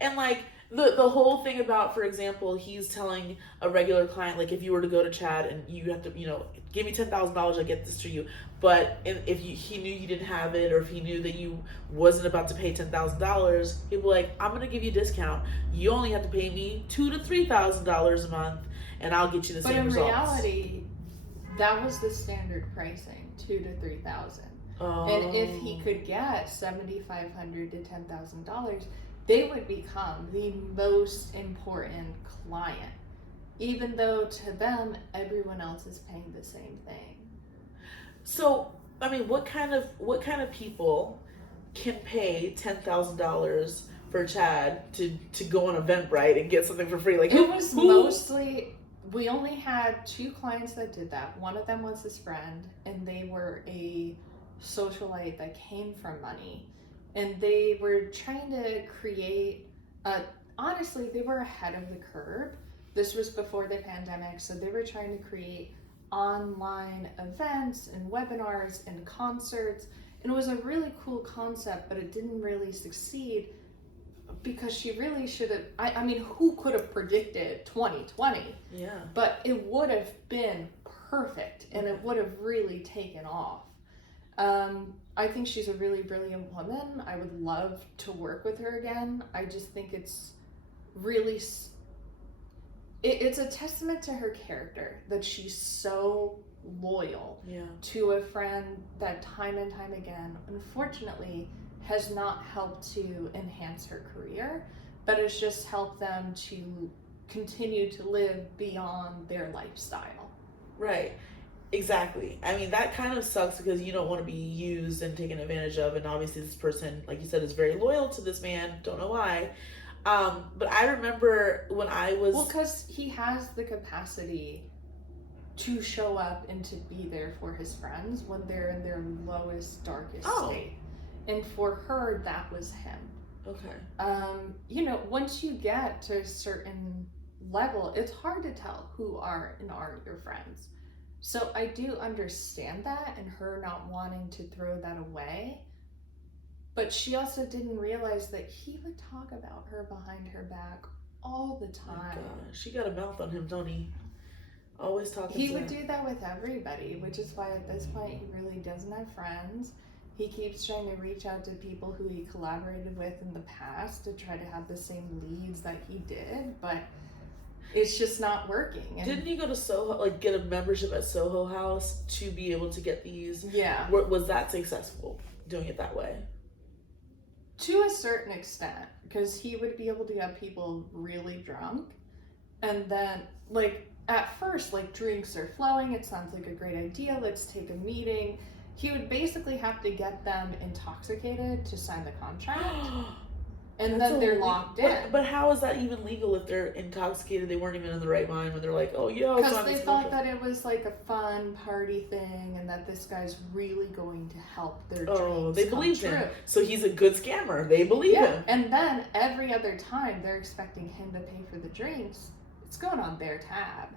And like the whole thing about, for example, he's telling a regular client, like, if you were to go to Chad and you have to, give me $10,000, I get this to you. But if he knew you didn't have it, or if he knew that you wasn't about to pay $10,000, he'd be like, I'm gonna give you a discount. You only have to pay me $2,000 to $3,000 a month, and I'll get you the same results. But in reality, that was the standard pricing, $2,000 to $3,000. And if he could get $7,500 to $10,000, they would become the most important client, even though to them everyone else is paying the same thing. So, I mean, what kind of people can pay $10,000 for Chad to go on Eventbrite and get something for free? Like, it was mostly, we only had 2 clients that did that. One of them was his friend, and they were a socialite that came from money, and they were trying to create honestly, they were ahead of the curve. This was before the pandemic, so they were trying to create online events and webinars and concerts, and it was a really cool concept, but it didn't really succeed because she really should have, I mean, who could have predicted 2020? Yeah. But it would have been perfect, and it would have really taken off. I think she's a really brilliant woman. I would love to work with her again. I just think it's really, it's a testament to her character that she's so loyal to a friend that time and time again, unfortunately, has not helped to enhance her career, but it's just helped them to continue to live beyond their lifestyle. Right. Exactly. I mean, that kind of sucks because you don't want to be used and taken advantage of. And obviously this person, like you said, is very loyal to this man. Don't know why. But I remember when I was... Well, because he has the capacity to show up and to be there for his friends when they're in their lowest, darkest state. And for her, that was him. Okay. Once you get to a certain level, it's hard to tell who are and aren't your friends. So I do understand that and her not wanting to throw that away. But she also didn't realize that he would talk about her behind her back all the time. Oh gosh, she got a mouth on him, don't he? Always talking He would do that with everybody, which is why at this point he really doesn't have friends. He keeps trying to reach out to people who he collaborated with in the past to try to have the same leads that he did, but it's just not working. And didn't he go to Soho, like get a membership at Soho House to be able to get these? Yeah. Was that successful, doing it that way? To a certain extent, because he would be able to get people really drunk, and then, like, at first, like, drinks are flowing, it sounds like a great idea, let's take a meeting. He would basically have to get them intoxicated to sign the contract. And then they're locked in. But how is that even legal if they're intoxicated? They weren't even in the right mind when they're like, oh yeah, because they thought that it was like a fun party thing and that this guy's really going to help their dreams. Oh, they believed him. So he's a good scammer. They believe him. And then every other time they're expecting him to pay for the drinks, it's going on their tab.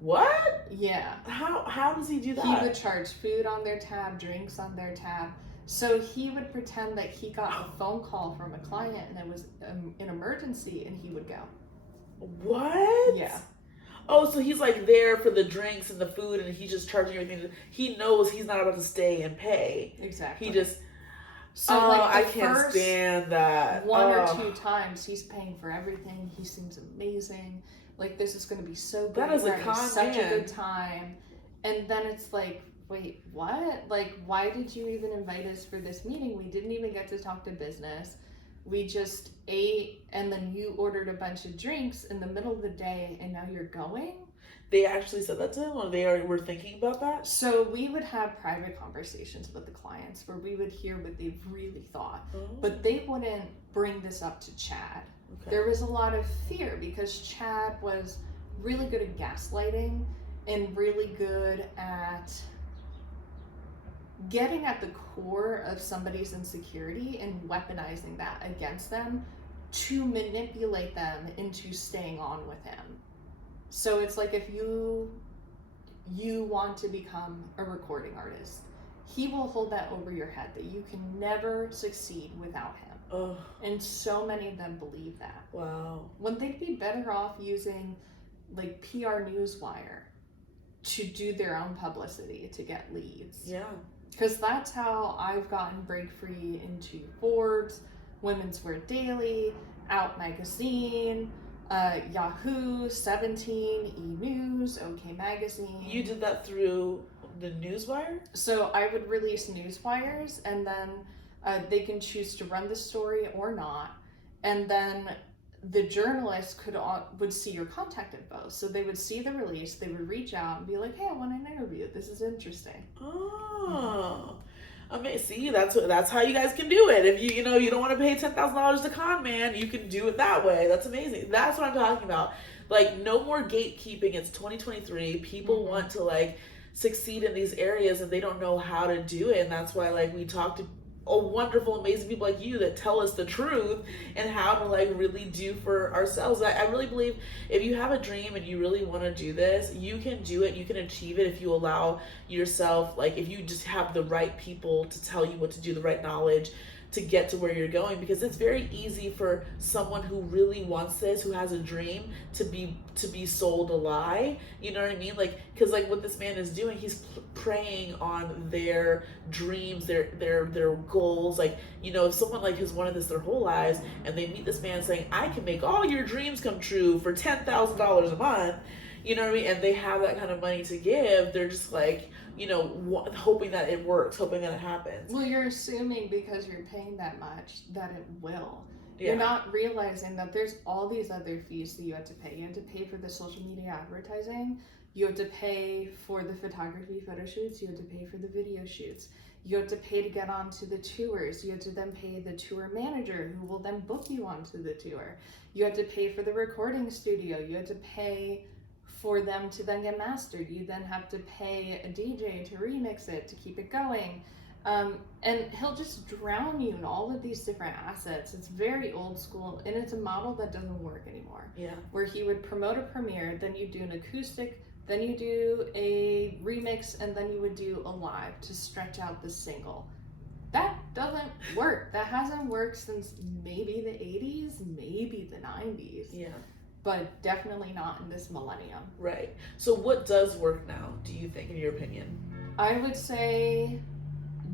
What? Yeah. How does he do that? He would charge food on their tab, drinks on their tab. So he would pretend that he got a phone call from a client and it was an emergency, and he would go. What? Yeah. Oh, so he's like there for the drinks and the food, and he's just charging everything. He knows he's not about to stay and pay. Exactly. He just... So like I can't stand that. One or two times he's paying for everything. He seems amazing. Like, this is going to be so good. That is a con man. Such a good time. And then it's like, wait, what? Like, why did you even invite us for this meeting? We didn't even get to talk to business. We just ate, and then you ordered a bunch of drinks in the middle of the day, and now you're going? They actually said that to him, or they were thinking about that? So we would have private conversations with the clients where we would hear what they really thought. Oh. But they wouldn't bring this up to Chad. Okay. There was a lot of fear because Chad was really good at gaslighting and really good at getting at the core of somebody's insecurity and weaponizing that against them to manipulate them into staying on with him. So it's like, if you want to become a recording artist, he will hold that over your head that you can never succeed without him. Oh, And so many of them believe that. wow. When they'd be better off using like PR Newswire to do their own publicity to get leads. Yeah. Because that's how I've gotten Break Free into Forbes, Women's Wear Daily, Out Magazine, Yahoo, 17, E-News, OK Magazine. You did that through the Newswire? So I would release newswires, and then they can choose to run the story or not. And then the journalist would see your contact info. So they would see the release, they would reach out and be like, hey, I want an interview. This is interesting. Oh. I mean, see, that's how you guys can do it. If you don't want to pay $10,000 to con man, you can do it that way. That's amazing. That's what I'm talking about. Like, no more gatekeeping. It's 2023. People want to like succeed in these areas and they don't know how to do it. And that's why like we talk to wonderful, amazing people like you that tell us the truth and how to like really do for ourselves. I really believe if you have a dream and you really want to do this, you can do it. You can achieve it if you allow yourself, like if you just have the right people to tell you what to do, the right knowledge to get to where you're going. Because it's very easy for someone who really wants this, who has a dream, to be sold a lie. You know what I mean? Like, because like what this man is doing, he's preying on their dreams, their goals. Like, if someone like has wanted this their whole lives and they meet this man saying, I can make all your dreams come true for $10,000 a month, you know what I mean, and they have that kind of money to give, they're just like, hoping that it works, hoping that it happens. Well, you're assuming because you're paying that much that it will. Yeah. You're not realizing that there's all these other fees that you have to pay. You have to pay for the social media advertising. You have to pay for the photography photo shoots. You have to pay for the video shoots. You have to pay to get onto the tours. You have to then pay the tour manager who will then book you onto the tour. You have to pay for the recording studio. You have to pay for them to then get mastered. You then have to pay a DJ to remix it, to keep it going. And he'll just drown you in all of these different assets. It's very old school, and it's a model that doesn't work anymore. Yeah. Where he would promote a premiere, then you do an acoustic, then you do a remix, and then you would do a live to stretch out the single. That doesn't work. That hasn't worked since maybe the 80s, maybe the 90s. Yeah. But definitely not in this millennium. Right. So what does work now, do you think, in your opinion? I would say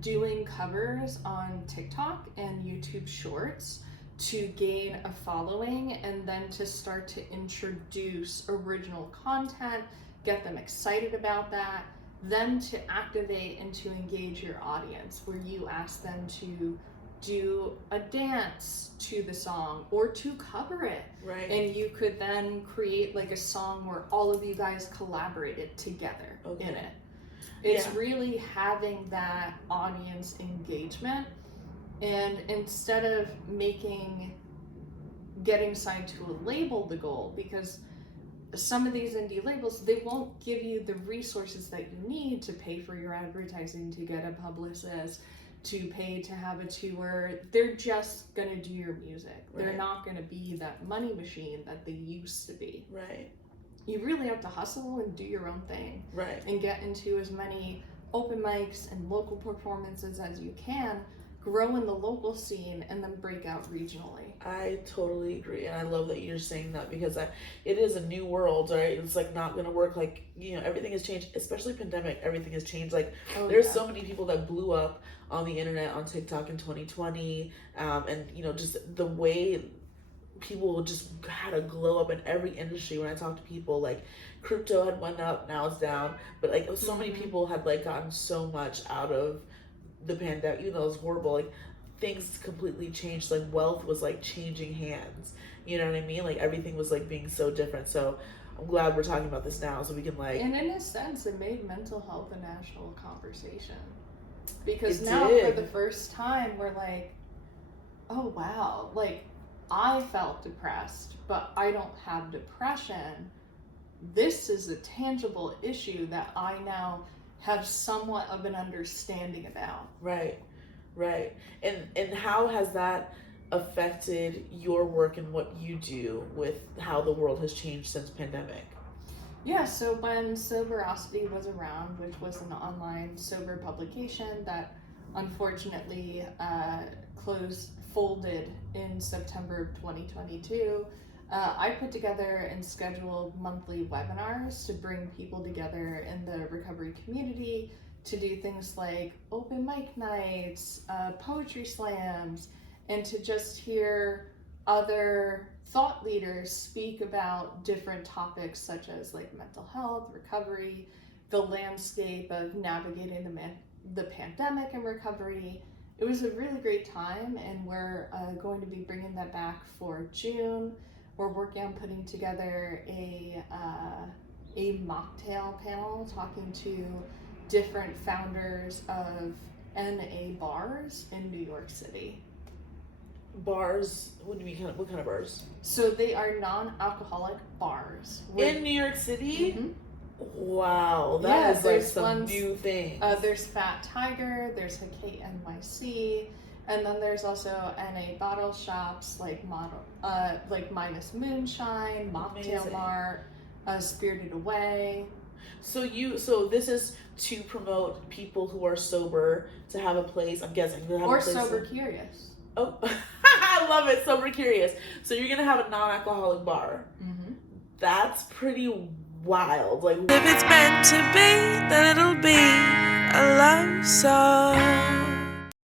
doing covers on TikTok and YouTube Shorts to gain a following, and then to start to introduce original content, get them excited about that, then to activate and to engage your audience, where you ask them to do a dance to the song or to cover it. Right. And you could then create like a song where all of you guys collaborated together in it. It's really having that audience engagement, and instead of getting signed to a label the goal, because some of these indie labels, they won't give you the resources that you need to pay for your advertising, to get a publicist, to pay to have a tour. They're just gonna do your music. Right. They're not gonna be that money machine that they used to be. Right. You really have to hustle and do your own thing. Right. And get into as many open mics and local performances as you can, grow in the local scene, and then break out regionally. I totally agree, and I love that you're saying that, because it is a new world, right? It's like not gonna work. Like, everything has changed, especially pandemic. Everything has changed. Like, there's so many people that blew up on the internet, on TikTok in 2020, and just the way people just had a glow up in every industry. When I talk to people, like, crypto had went up, now it's down, but like so many people had like gotten so much out of the pandemic, even though it was horrible. Like, things completely changed. Like, wealth was like changing hands, you know what I mean? Like, everything was like being so different. So I'm glad we're talking about this now, so we can like, and in a sense it made mental health a national conversation, because It now did. for the first time we're like, oh wow, like I felt depressed, but I don't have depression. This is a tangible issue that I now have somewhat of an understanding about. Right. And how has that affected your work and what you do with how the world has changed since pandemic? Yeah, so when Soberosity was around, which was an online sober publication that unfortunately closed folded in September of 2022, I put together and scheduled monthly webinars to bring people together in the recovery community to do things like open mic nights, poetry slams, and to just hear other thought leaders speak about different topics such as like mental health, recovery, the landscape of navigating the pandemic and recovery. It was a really great time, and we're going to be bringing that back for June. We're working on putting together a mocktail panel, talking to different founders of NA bars in New York City. Bars? What do you mean? What kind of bars? So they are non-alcoholic bars. In New York City? Mm-hmm. Wow, that is like some ones, new thing. There's Fat Tiger, there's 𝐥𝐤𝐤𝐿, and then there's also NA bottle shops like Minus Moonshine, Mocktail Mart, Spirited Away. So this is to promote people who are sober to have a place, I'm guessing. Or sober curious. Oh, I love it, sober curious. So you're gonna have a non-alcoholic bar. Mm-hmm. That's pretty wild. Like, if it's meant to be, then it'll be a love song.